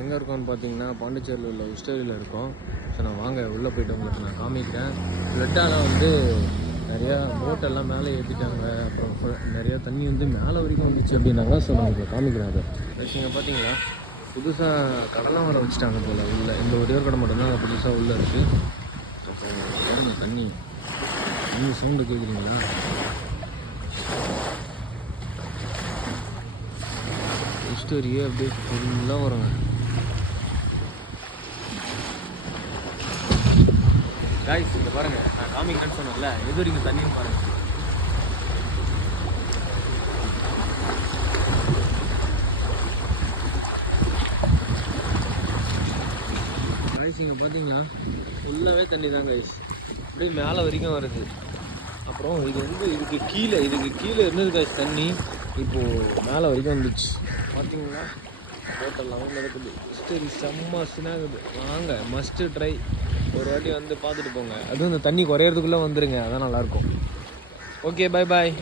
எங்கே இருக்கோம்னு பார்த்தீங்கன்னா பாண்டிச்சேரியில் உள்ள உஸ்டேரியில் இருக்கோம். ஸோ நான் வாங்க உள்ளே போய்ட்டு உங்களுக்கு நான் காமிக்கிறேன். ஃப்ளட்டால் வந்து நிறையா போட்டெல்லாம் மேலே ஏற்றிட்டாங்க. அப்புறம் நிறையா தண்ணி வந்து மேலே வரைக்கும் வந்துச்சு அப்படின்னாங்க. ஸோ நான் இப்போ காமிக்கிறேன். அதை இங்கே பார்த்தீங்களா புதுசாக கடலாம் வர வச்சுட்டாங்க போல் உள்ளே. இந்த ஒரே ஒரு கடை மட்டும்தான் புதுசாக உள்ளே இருக்குது. அப்புறம் தண்ணி சவுண்டு கேட்குறீங்களா? உஸ்டேரியே அப்படியே ஃபுல்லாக வருங்க. காய்ஸ் இங்கே பாருங்கள், நான் காமிக்கிறேன்னு சொன்னேன்ல, எது வரைக்கும் தண்ணியும் பாருங்கள். காய்ஸ் இங்கே பார்த்தீங்களா ஃபுல்லாகவே தண்ணி தான் காய்ஸ், அப்படியே மேலே வரைக்கும் வருது. அப்புறம் இது வந்து இதுக்கு கீழே இருந்தது காய்ஸ் தண்ணி, இப்போது மேலே வரைக்கும் வந்துச்சு. பார்த்தீங்களா ஹோட்டல்லாம் நடக்குது. சரி செம்ம சினாகுது. வாங்க மஸ்ட்டு ட்ரை, ஒரு வாட்டி வந்து பார்த்துட்டு போங்க. அதுவும் இந்த தண்ணி குறையிறதுக்குள்ளே வந்துடுங்க, அதான் நல்லாயிருக்கும். ஓகே, பாய் பாய்.